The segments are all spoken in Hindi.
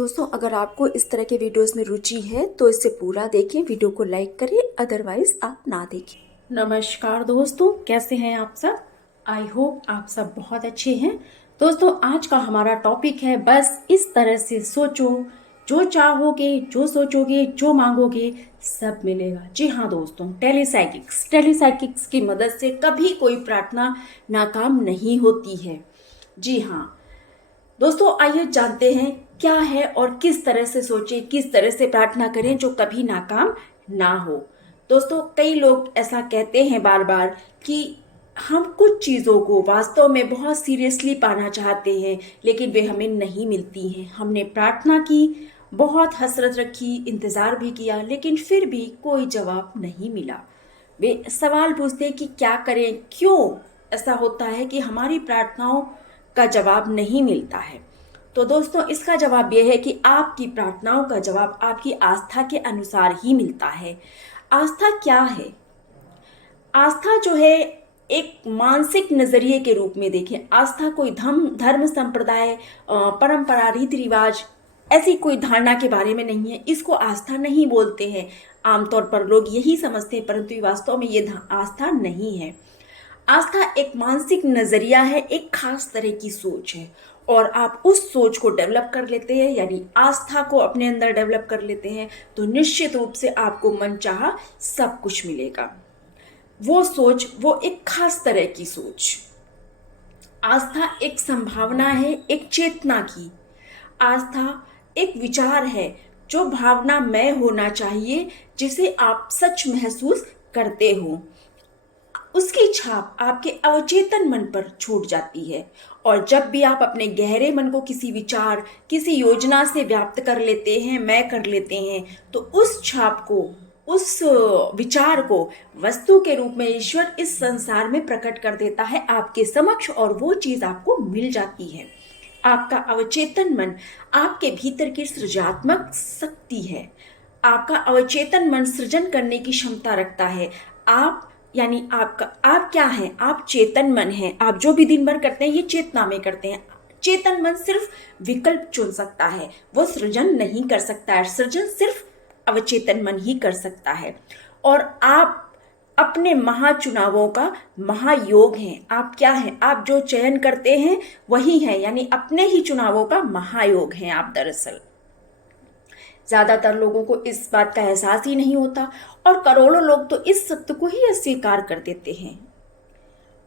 दोस्तों, अगर आपको इस तरह के वीडियोस में रुचि है तो इसे पूरा देखें, वीडियो को लाइक करें, अदरवाइज आप ना देखें। नमस्कार दोस्तों, कैसे हैं आप सब। आई होप आप सब बहुत अच्छे हैं। दोस्तों, आज का हमारा टॉपिक है बस इस तरह से सोचो, जो चाहोगे, जो सोचोगे, जो मांगोगे सब मिलेगा। जी हाँ दोस्तों, टेलीसाइकिक्स की मदद से कभी कोई प्रार्थना नाकाम नहीं होती है। जी हाँ दोस्तों, आइए जानते हैं क्या है और किस तरह से सोचें, किस तरह से प्रार्थना करें जो कभी नाकाम ना हो। दोस्तों, कई लोग ऐसा कहते हैं बार बार कि हम कुछ चीज़ों को वास्तव में बहुत सीरियसली पाना चाहते हैं, लेकिन वे हमें नहीं मिलती हैं। हमने प्रार्थना की, बहुत हसरत रखी, इंतज़ार भी किया, लेकिन फिर भी कोई जवाब नहीं मिला। वे सवाल पूछते हैं कि क्या करें, क्यों ऐसा होता है कि हमारी प्रार्थनाओं का जवाब नहीं मिलता है। तो दोस्तों, इसका जवाब यह है कि आपकी प्रार्थनाओं का जवाब आपकी आस्था के अनुसार ही मिलता है। आस्था क्या है? आस्था जो है एक मानसिक नजरिए के रूप में देखें। आस्था कोई धर्म संप्रदाय, परंपरा, रीति रिवाज, ऐसी कोई धारणा के बारे में नहीं है। इसको आस्था नहीं बोलते हैं। आमतौर पर लोग यही समझते हैं, परंतु वास्तव में ये आस्था नहीं है। आस्था एक मानसिक नजरिया है, एक खास तरह की सोच है, और आप उस सोच को डेवलप कर लेते हैं, यानी आस्था को अपने अंदर डेवलप कर लेते हैं, तो निश्चित रूप से आपको मनचाहा सब कुछ मिलेगा। वो सोच, वो एक खास तरह की सोच। आस्था एक संभावना है, एक चेतना की। आस्था एक विचार है, जो भावनामय होना चाहिए, जिसे आप सच महसूस करते हो। उसकी छाप आपके अवचेतन मन पर छूट जाती है, और जब भी आप अपने गहरे मन को किसी विचार, किसी योजना से व्याप्त कर लेते हैं, मैं कर लेते हैं, तो उस छाप को, उस विचार को वस्तु के रूप में ईश्वर इस संसार में प्रकट कर देता है आपके समक्ष, और वो चीज आपको मिल जाती है। आपका अवचेतन मन आपके भीतर की सृजनात्मक शक्ति है। आपका अवचेतन मन सृजन करने की क्षमता रखता है। आप यानी आप क्या हैं? आप चेतन मन हैं। आप जो भी दिन भर करते हैं, ये चेतना में करते हैं। चेतन मन सिर्फ विकल्प चुन सकता है, वो सृजन नहीं कर सकता है। सृजन सिर्फ अवचेतन मन ही कर सकता है। और आप अपने महाचुनावों का महायोग हैं। आप क्या हैं? आप जो चयन करते हैं वही हैं, यानी अपने ही चुनावों का महायोग हैं आप दरअसल। ज्यादातर लोगों को इस बात का एहसास ही नहीं होता, और करोड़ों लोग तो इस सत्य को ही अस्वीकार कर देते हैं।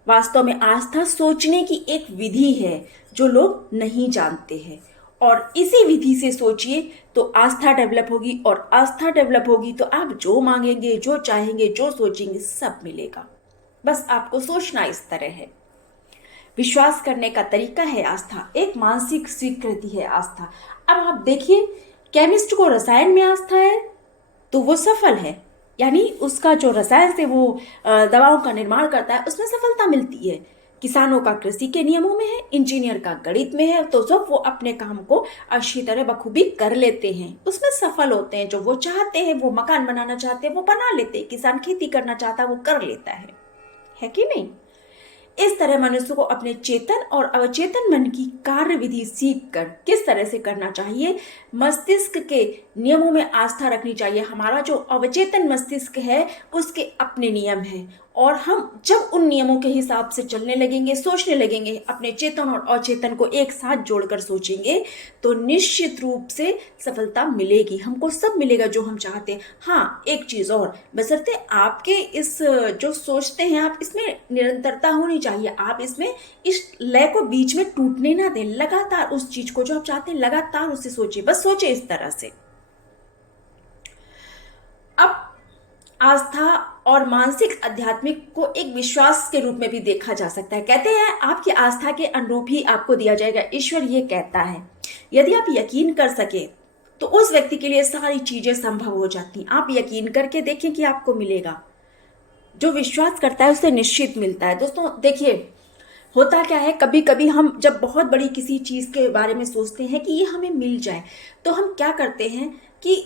वास्तव में आस्था सोचने की एक विधि है जो लोग नहीं जानते हैं, और इसी विधि से सोचिए तो आस्था डेवलप होगी, और आस्था डेवलप होगी तो आप जो मांगेंगे, जो चाहेंगे, जो सोचेंगे सब मिलेगा। बस आपको सोचना इस तरह है। विश्वास करने का तरीका है आस्था, एक मानसिक स्वीकृति है आस्था। अब आप देखिए, केमिस्ट को रसायन में आस्था है तो वो सफल है, यानी उसका जो रसायन से वो दवाओं का निर्माण करता है उसमें सफलता मिलती है। किसानों का कृषि के नियमों में है, इंजीनियर का गणित में है, तो सब वो अपने काम को अच्छी तरह बखूबी कर लेते हैं, उसमें सफल होते हैं। जो वो चाहते हैं, वो मकान बनाना चाहते हैं, वो बना लेते हैं। किसान खेती करना चाहता है, वो कर लेता है कि नहीं? इस तरह मनुष्य को अपने चेतन और अवचेतन मन की कार्य विधि सीख कर किस तरह से करना चाहिए, मस्तिष्क के नियमों में आस्था रखनी चाहिए। हमारा जो अवचेतन मस्तिष्क है उसके अपने नियम हैं, और हम जब उन नियमों के हिसाब से चलने लगेंगे, सोचने लगेंगे, अपने चेतन और अचेतन को एक साथ जोड़कर सोचेंगे, तो निश्चित रूप से सफलता मिलेगी। हमको सब मिलेगा जो हम चाहते हैं। हाँ, एक चीज और, बशर्ते आपके इस जो सोचते हैं आप, इसमें निरंतरता होनी चाहिए। आप इसमें इस लय को बीच में टूटने ना दें। लगातार उस चीज को जो आप चाहते हैं, लगातार उसे सोचिए, बस सोचिए इस तरह से। अब आस्था और मानसिक आध्यात्मिक को एक विश्वास के रूप में भी देखा जा सकता है। कहते हैं आपकी आस्था के अनुरूप ही आपको दिया जाएगा, ईश्वर ये कहता है। यदि आप यकीन कर सके तो उस व्यक्ति के लिए सारी चीजें संभव हो जाती। आप यकीन करके देखें कि आपको मिलेगा। जो विश्वास करता है उसे निश्चित मिलता है। दोस्तों देखिए, होता क्या है, कभी कभी हम जब बहुत बड़ी किसी चीज के बारे में सोचते हैं कि ये हमें मिल जाए, तो हम क्या करते हैं कि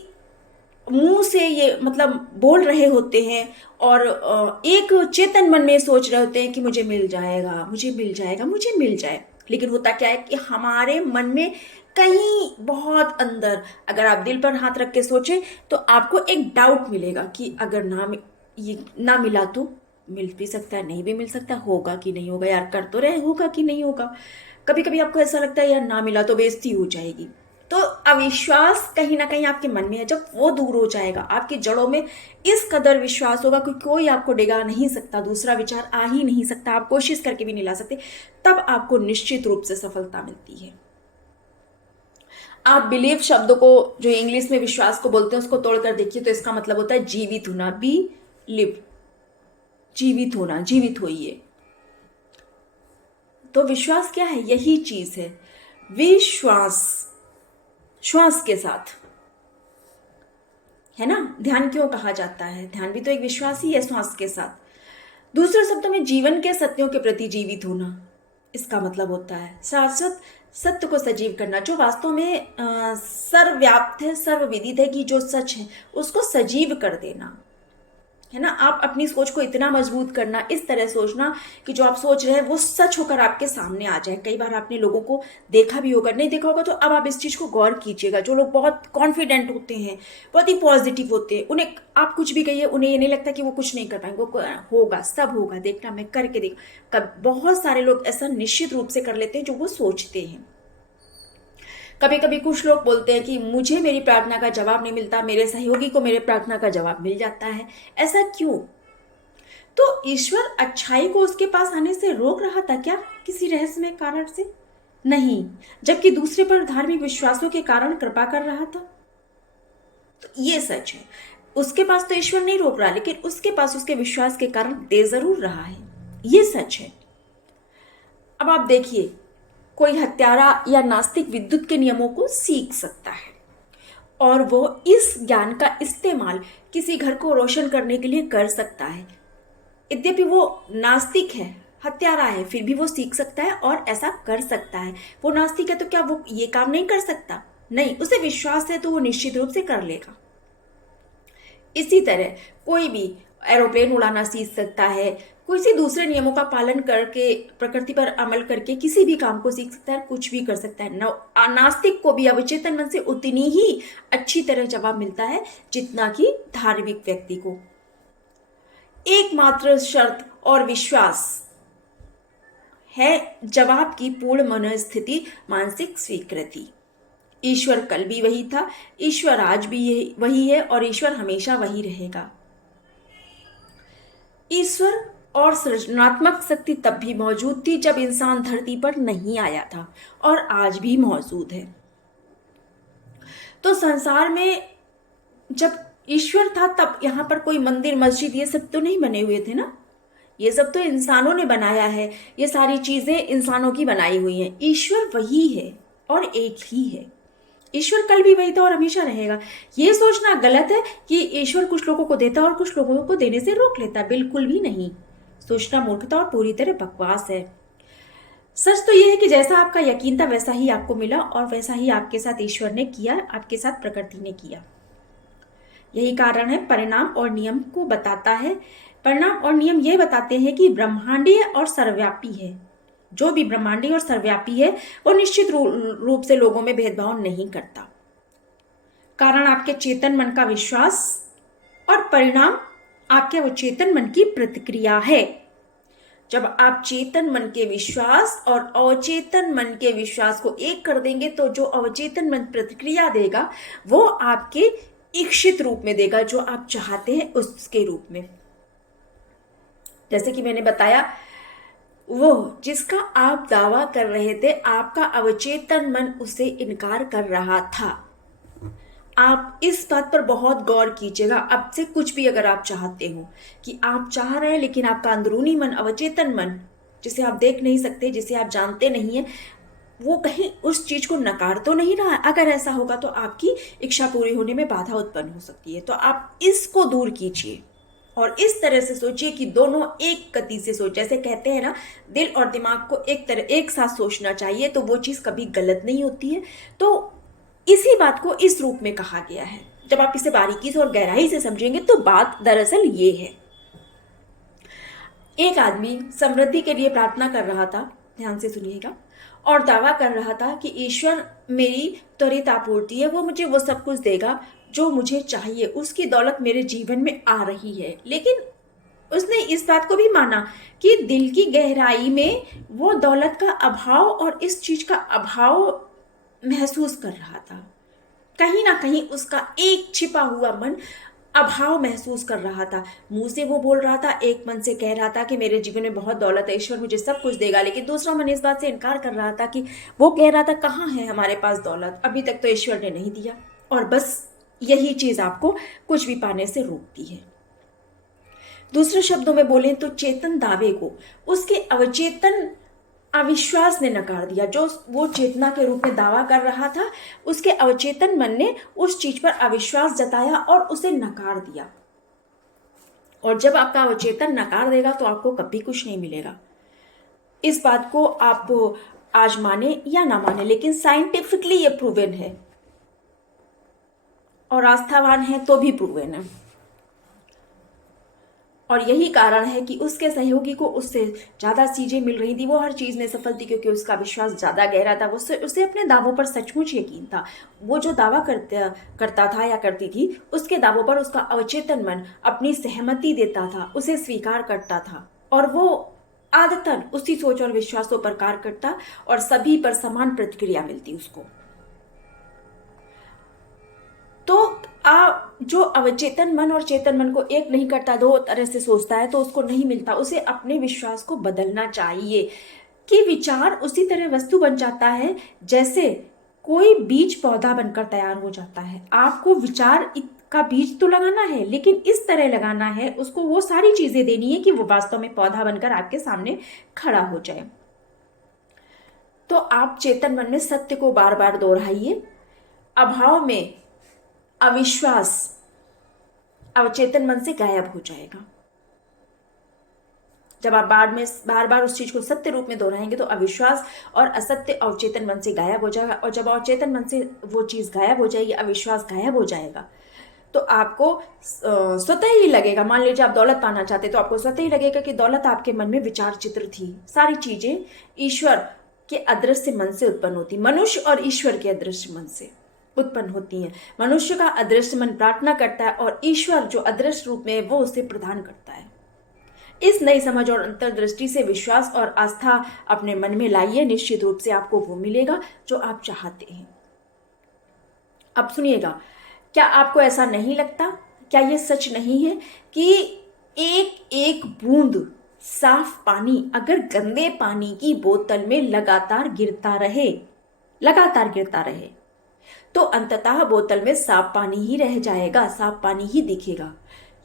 मुंह से ये मतलब बोल रहे होते हैं, और एक चेतन मन में सोच रहे होते हैं कि मुझे मिल जाएगा, मुझे मिल जाएगा, मुझे मिल जाए। लेकिन होता क्या है कि हमारे मन में कहीं बहुत अंदर अगर आप दिल पर हाथ रख के सोचें तो आपको एक डाउट मिलेगा कि अगर ये ना मिला तो मिल भी सकता है, नहीं भी मिल सकता, होगा कि नहीं होगा, यार कर तो रहे, होगा कि नहीं होगा। कभी कभी आपको ऐसा लगता है यार ना मिला तो बेइज्जती हो जाएगी। तो अविश्वास कहीं ना कहीं आपके मन में है, जब वो दूर हो जाएगा, आपकी जड़ों में इस कदर विश्वास होगा कि कोई आपको डिगा नहीं सकता, दूसरा विचार आ ही नहीं सकता, आप कोशिश करके भी नहीं ला सकते, तब आपको निश्चित रूप से सफलता मिलती है। आप बिलीव शब्द को, जो इंग्लिश में विश्वास को बोलते हैं, उसको तोड़कर देखिए तो इसका मतलब होता है जीवित होना, बी लिव, जीवित होना, जीवित होइए। तो विश्वास क्या है? यही चीज है, विश्वास, श्वास के साथ, है ना। ध्यान क्यों कहा जाता है? ध्यान भी तो एक विश्वास ही है, श्वास के साथ। दूसरे शब्दों में जीवन के सत्यों के प्रति जीवित होना, इसका मतलब होता है शाश्वत सत्य को सजीव करना, जो वास्तव में सर्वव्याप्त है, सर्वविदित है, कि जो सच है उसको सजीव कर देना, है ना। आप अपनी सोच को इतना मजबूत करना, इस तरह सोचना कि जो आप सोच रहे हैं वो सच होकर आपके सामने आ जाए। कई बार आपने लोगों को देखा भी होगा, नहीं देखा होगा तो अब आप इस चीज को गौर कीजिएगा। जो लोग बहुत कॉन्फिडेंट होते हैं, बहुत ही पॉजिटिव होते हैं, उन्हें आप कुछ भी कहिए, उन्हें ये नहीं लगता कि वो कुछ नहीं कर पाएंगे, वो होगा, सब होगा, देखना, मैं करके देख। बहुत सारे लोग ऐसा निश्चित रूप से कर लेते हैं जो वो सोचते हैं। कभी कभी कुछ लोग बोलते हैं कि मुझे मेरी प्रार्थना का जवाब नहीं मिलता, मेरे सहयोगी को मेरे प्रार्थना का जवाब मिल जाता है, ऐसा क्यों? तो ईश्वर अच्छाई को उसके पास आने से रोक रहा था क्या, किसी रहस्यमय कारण से? नहीं, जबकि दूसरे पर धार्मिक विश्वासों के कारण कृपा कर रहा था। तो ये सच है, उसके पास तो ईश्वर नहीं रोक रहा, लेकिन उसके पास उसके विश्वास के कारण दे जरूर रहा है, ये सच है। अब आप देखिए, कोई हत्यारा या नास्तिक विद्युत के नियमों को सीख सकता है और वो इस ज्ञान का इस्तेमाल किसी घर को रोशन करने के लिए कर सकता है। यद्यपि वो नास्तिक है, हत्यारा है, फिर भी वो सीख सकता है और ऐसा कर सकता है। वो नास्तिक है तो क्या वो ये काम नहीं कर सकता? नहीं, उसे विश्वास है तो वो निश्चित रूप से कर लेगा। इसी तरह कोई भी एरोप्लेन उड़ाना सीख सकता है, किसी दूसरे नियमों का पालन करके, प्रकृति पर अमल करके किसी भी काम को सीख सकता है, कुछ भी कर सकता है। नास्तिक को भी अवचेतन मन से उतनी ही अच्छी तरह जवाब मिलता है जितना कि धार्मिक व्यक्ति को। एकमात्र शर्त और विश्वास है जवाब की पूर्ण मनोस्थिति, मानसिक स्वीकृति। ईश्वर कल भी वही था, ईश्वर आज भी वही है और ईश्वर हमेशा वही रहेगा। ईश्वर और सृजनात्मक शक्ति तब भी मौजूद थी जब इंसान धरती पर नहीं आया था, और आज भी मौजूद है। तो संसार में जब ईश्वर था तब यहाँ पर कोई मंदिर, मस्जिद, ये सब तो नहीं बने हुए थे ना, ये सब तो इंसानों ने बनाया है, ये सारी चीजें इंसानों की बनाई हुई हैं। ईश्वर वही है और एक ही है। ईश्वर कल भी वही था और हमेशा रहेगा। ये सोचना गलत है कि ईश्वर कुछ लोगों को देता और कुछ लोगों को देने से रोक लेता, बिल्कुल भी नहीं। सोचना मूर्खता और पूरी तरह बकवास है। सच तो यह है कि जैसा आपका यकीन था वैसा ही आपको मिला और वैसा ही आपके साथ ईश्वर ने किया, आपके साथ प्रकृति ने किया। यही कारण है परिणाम और नियम को बताता है। परिणाम और नियम यह बताते हैं कि ब्रह्मांडीय और सर्वव्यापी है। जो भी ब्रह्मांडीय और सर्वव्यापी है वो निश्चित रूप से लोगों में भेदभाव नहीं करता। कारण आपके चेतन मन का विश्वास और परिणाम आपके अवचेतन मन की प्रतिक्रिया है। जब आप चेतन मन के विश्वास और अवचेतन मन के विश्वास को एक कर देंगे तो जो अवचेतन मन प्रतिक्रिया देगा वो आपके इच्छित रूप में देगा, जो आप चाहते हैं उसके रूप में। जैसे कि मैंने बताया, वो जिसका आप दावा कर रहे थे, आपका अवचेतन मन उसे इनकार कर रहा था। आप इस बात पर बहुत गौर कीजिएगा। अब से कुछ भी अगर आप चाहते हो कि आप चाह रहे हैं लेकिन आपका अंदरूनी मन, अवचेतन मन, जिसे आप देख नहीं सकते, जिसे आप जानते नहीं है, वो कहीं उस चीज को नकार तो नहीं रहा है। अगर ऐसा होगा तो आपकी इच्छा पूरी होने में बाधा उत्पन्न हो सकती है। तो आप इसको दूर कीजिए और इस तरह से सोचिए कि दोनों एक गति से सोच। जैसे कहते हैं ना, दिल और दिमाग को एक साथ सोचना चाहिए, तो वो चीज कभी गलत नहीं होती है। तो इसी बात को इस रूप में कहा गया है। जब आप इसे बारीकी से और गहराई से समझेंगे तो बात दरअसल ये है। एक आदमी समृद्धि के लिए प्रार्थना कर रहा था, ध्यान से सुनिएगा, और दावा कर रहा था कि ईश्वर मेरी त्वरित आपूर्ति है, वो मुझे वो सब कुछ देगा जो मुझे चाहिए, उसकी दौलत मेरे जीवन में आ रही है। लेकिन उसने इस बात को भी माना कि दिल की गहराई में वो दौलत का अभाव और इस चीज का अभाव महसूस कर रहा था। कहीं ना कहीं उसका एक छिपा हुआ मन अभाव महसूस कर रहा था। मुंह से वो बोल रहा था, एक मन से कह रहा था कि मेरे जीवन में बहुत दौलत है, ईश्वर मुझे सब कुछ देगा, लेकिन दूसरा मन इस बात से इनकार कर रहा था कि वो कह रहा था कहाँ है हमारे पास दौलत, अभी तक तो ईश्वर ने नहीं दिया। और बस यही चीज आपको कुछ भी पाने से रोकती है। दूसरे शब्दों में बोले तो चेतन दावे को उसके अवचेतन अविश्वास ने नकार दिया। जो वो चेतना के रूप में दावा कर रहा था, उसके अवचेतन मन ने उस चीज पर अविश्वास जताया और उसे नकार दिया। और जब आपका अवचेतन नकार देगा तो आपको कभी कुछ नहीं मिलेगा। इस बात को आप आज माने या ना माने, लेकिन साइंटिफिकली ये प्रूवन है और आस्थावान है तो भी प्रूवन है। और यही कारण है कि उसके सहयोगी को उससे ज्यादा चीजें मिल रही थी, वो हर चीज में सफल थी क्योंकि उसका विश्वास ज्यादा गहरा था। उसे अपने दावों पर सचमुच यकीन था। वो जो दावा करता था या करती थी, उसके दावों पर उसका अवचेतन मन अपनी सहमति देता था, उसे स्वीकार करता था और वो आदतन उसी सोच और विश्वासों पर कार्य करता और सभी पर समान प्रतिक्रिया मिलती उसको। तो जो अवचेतन मन और चेतन मन को एक नहीं करता, दो तरह से सोचता है, तो उसको नहीं मिलता। उसे अपने विश्वास को बदलना चाहिए कि विचार उसी तरह वस्तु बन जाता है जैसे कोई बीज पौधा बनकर तैयार हो जाता है। आपको विचार का बीज तो लगाना है, लेकिन इस तरह लगाना है, उसको वो सारी चीजें देनी है कि वो वास्तव में पौधा बनकर आपके सामने खड़ा हो जाए। तो आप चेतन मन में सत्य को बार बार दोहराइए। अभाव में अविश्वास अवचेतन मन से गायब हो जाएगा। जब आप बार बार उस चीज को सत्य रूप में दोहराएंगे तो अविश्वास और असत्य अवचेतन मन से गायब हो जाएगा। और जब अवचेतन मन से वो चीज गायब हो जाएगी, अविश्वास गायब हो जाएगा, तो आपको स्वतः ही लगेगा। मान लीजिए आप दौलत पाना चाहते तो आपको स्वतः ही लगेगा कि दौलत आपके मन में विचार चित्र थी। सारी चीजें ईश्वर के अदृश्य मन से उत्पन्न होती, मनुष्य और ईश्वर के अदृश्य मन से उत्पन्न होती हैं। मनुष्य का अदृश्य मन प्रार्थना करता है और ईश्वर जो अदृश्य रूप में है वो उसे प्रदान करता है। इस नई समझ और अंतर्दृष्टि से विश्वास और आस्था अपने मन में लाइए, निश्चित रूप से आपको वो मिलेगा जो आप चाहते हैं। अब सुनिएगा, क्या आपको ऐसा नहीं लगता, क्या ये सच नहीं है कि एक एक बूंद साफ पानी अगर गंदे पानी की बोतल में लगातार गिरता रहे तो अंततः बोतल में साफ पानी ही रह जाएगा, साफ पानी ही दिखेगा।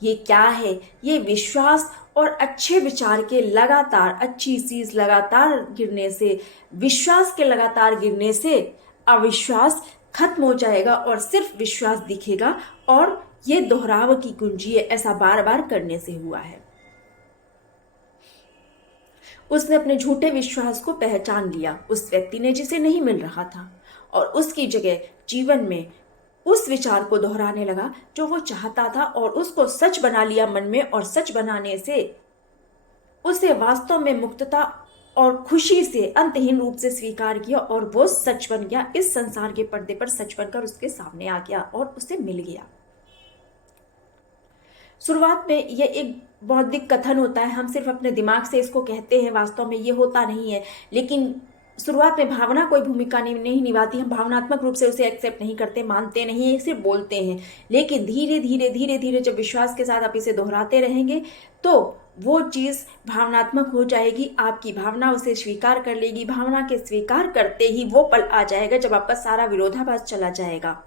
ये क्या है? ये विश्वास और अच्छे विचार के लगातार, अच्छी चीज लगातार गिरने से, विश्वास के लगातार गिरने से अविश्वास खत्म हो जाएगा और सिर्फ विश्वास दिखेगा। और ये दोहराव की कुंजी है, ऐसा बार बार करने से हुआ है। उसने अपने झूठे विश्वास को पहचान लिया, उस व्यक्ति ने जिसे नहीं मिल रहा था, और उसकी जगह जीवन में उस विचार को दोहराने लगा जो वो चाहता था और उसको सच बना लिया मन में। और सच बनाने से उसे वास्तव में मुक्तता और खुशी से अंतहीन रूप से स्वीकार किया और वो सच बन गया। इस संसार के पर्दे पर सच बनकर उसके सामने आ गया और उसे मिल गया। शुरुआत में ये एक बौद्धिक कथन होता है, हम सिर्फ अपने दिमाग से इसको कहते हैं, वास्तव में ये होता नहीं है। लेकिन शुरुआत में भावना कोई भूमिका नहीं निभाती, हम भावनात्मक रूप से उसे एक्सेप्ट नहीं करते, मानते नहीं, सिर्फ बोलते हैं। लेकिन धीरे धीरे धीरे धीरे जब विश्वास के साथ आप इसे दोहराते रहेंगे तो वो चीज भावनात्मक हो जाएगी, आपकी भावना उसे स्वीकार कर लेगी। भावना के स्वीकार करते ही वो पल आ जाएगा जब आपका सारा विरोधाभास चला जाएगा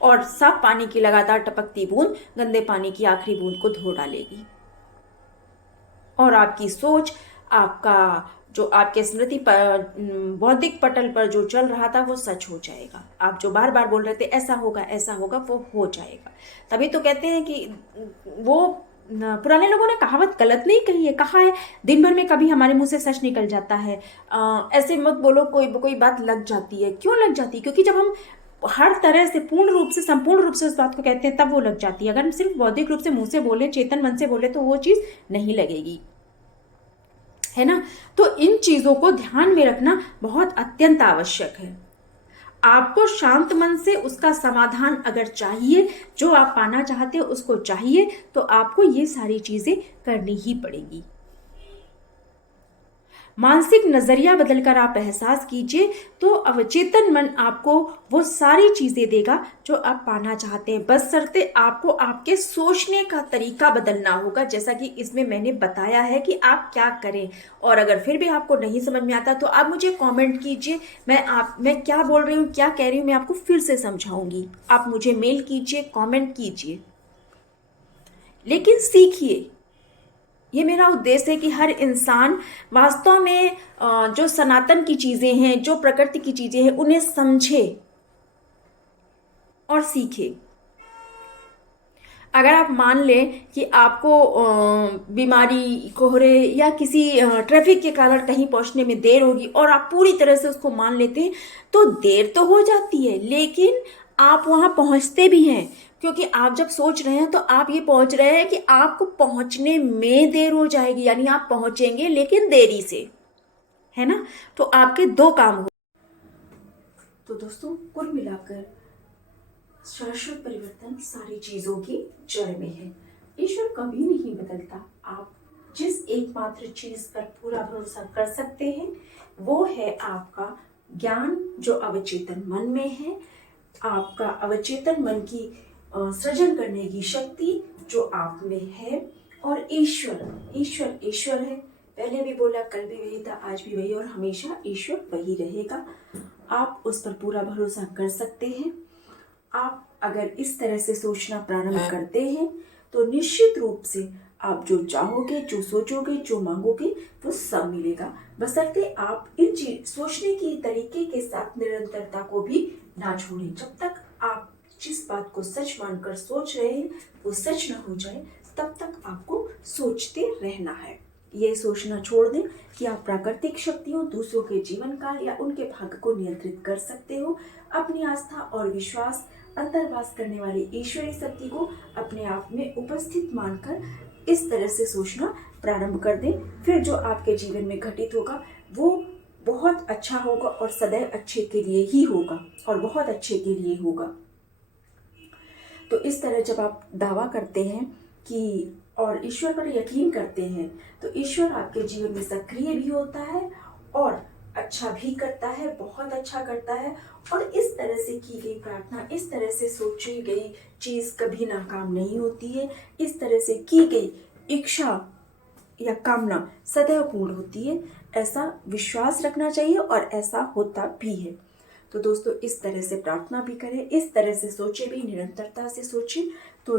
और साफ पानी की लगातार टपकती बूंद गंदे पानी की आखिरी बूंद को धो डालेगी और आपकी सोच, आपका जो आपके स्मृति पर, बौद्धिक पटल पर जो चल रहा था वो सच हो जाएगा। आप जो बार बार बोल रहे थे ऐसा होगा ऐसा होगा, वो हो जाएगा। तभी तो कहते हैं कि वो पुराने लोगों ने कहावत गलत नहीं कही है, कहा है दिन भर में कभी हमारे मुंह से सच निकल जाता है। ऐसे मत बोलो, कोई बात लग जाती है। क्यों लग जाती है? क्योंकि जब हम हर तरह से पूर्ण रूप से, संपूर्ण रूप से उस बात को कहते हैं तब वो लग जाती है। अगर हम सिर्फ बौद्धिक रूप से मुंह से बोले, चेतन मन से बोले, तो वो चीज नहीं लगेगी। है ना। तो इन चीजों को ध्यान में रखना बहुत अत्यंत आवश्यक है। आपको शांत मन से उसका समाधान अगर चाहिए, जो आप पाना चाहते हो उसको चाहिए, तो आपको ये सारी चीजें करनी ही पड़ेगी। मानसिक नजरिया बदलकर आप एहसास कीजिए, तो अवचेतन मन आपको वो सारी चीजें देगा जो आप पाना चाहते हैं। बशर्ते आपको आपके सोचने का तरीका बदलना होगा, जैसा कि इसमें मैंने बताया है कि आप क्या करें। और अगर फिर भी आपको नहीं समझ में आता तो आप मुझे कमेंट कीजिए, मैं क्या बोल रही हूँ, क्या कह रही हूँ, मैं आपको फिर से समझाऊंगी। आप मुझे मेल कीजिए, कमेंट कीजिए, लेकिन सीखिए। ये मेरा उद्देश्य है कि हर इंसान वास्तव में जो सनातन की चीजें हैं, जो प्रकृति की चीजें हैं, उन्हें समझे और सीखे। अगर आप मान लें कि आपको बीमारी, कोहरे या किसी ट्रैफिक के कारण कहीं पहुंचने में देर होगी और आप पूरी तरह से उसको मान लेते हैं, तो देर तो हो जाती है, लेकिन आप वहां पहुंचते भी हैं। क्योंकि आप जब सोच रहे हैं तो आप ये पहुंच रहे हैं कि आपको पहुंचने में देर हो जाएगी, यानी आप पहुंचेंगे लेकिन देरी से, है ना। तो आपके दो काम हो। तो दोस्तों, कुल मिलाकर शाश्वत परिवर्तन सारी चीजों की जड़ में है। ईश्वर कभी नहीं बदलता। आप जिस एकमात्र चीज पर पूरा भरोसा कर सकते हैं वो है आपका ज्ञान, जो अवचेतन मन में है, आपका अवचेतन मन की सृजन करने की शक्ति जो आप में है, और ईश्वर ईश्वर ईश्वर है। पहले भी बोला, कल भी वही था, आज भी वही, और हमेशा ईश्वर वही रहेगा। आप उस पर पूरा भरोसा कर सकते हैं। आप अगर इस तरह से सोचना प्रारंभ करते हैं तो निश्चित रूप से आप जो चाहोगे, जो सोचोगे, जो मांगोगे, वो सब मिलेगा। बशर्ते आप इन सोचने की तरीके के साथ निरंतरता को भी ना छोड़ें। जब तक आप जिस बात को सच मानकर सोच रहे हैं वो सच ना हो जाए, तब तक आपको सोचते रहना है। ये सोचना छोड़ दें कि आप प्राकृतिक शक्तियों, दूसरों के जीवन काल या उनके भाग्य को नियंत्रित कर सकते हो। अपनी आस्था और विश्वास, अंतर्वास करने वाली ईश्वरीय शक्ति को अपने आप में उपस्थित मानकर इस तरह से सोचना प्रारंभ कर दें। फिर जो आपके जीवन में घटित होगा वो बहुत अच्छा होगा और सदैव अच्छे के लिए ही होगा, और बहुत अच्छे के लिए होगा। तो इस तरह जब आप दावा करते हैं कि और ईश्वर पर यकीन करते हैं, तो ईश्वर आपके जीवन में सक्रिय भी होता है और अच्छा भी करता है, बहुत अच्छा करता है। और इस तरह से की गई प्रार्थना, इस तरह से सोची गई चीज कभी नाकाम नहीं होती है। इस तरह से की गई इच्छा या कामना सदैव पूर्ण होती है। ऐसा विश्वास रखना चाहिए और ऐसा होता भी है। तो दोस्तों, इस तरह से प्रार्थना भी करें, इस तरह से सोचे भी, निरंतरता से सोचें, तो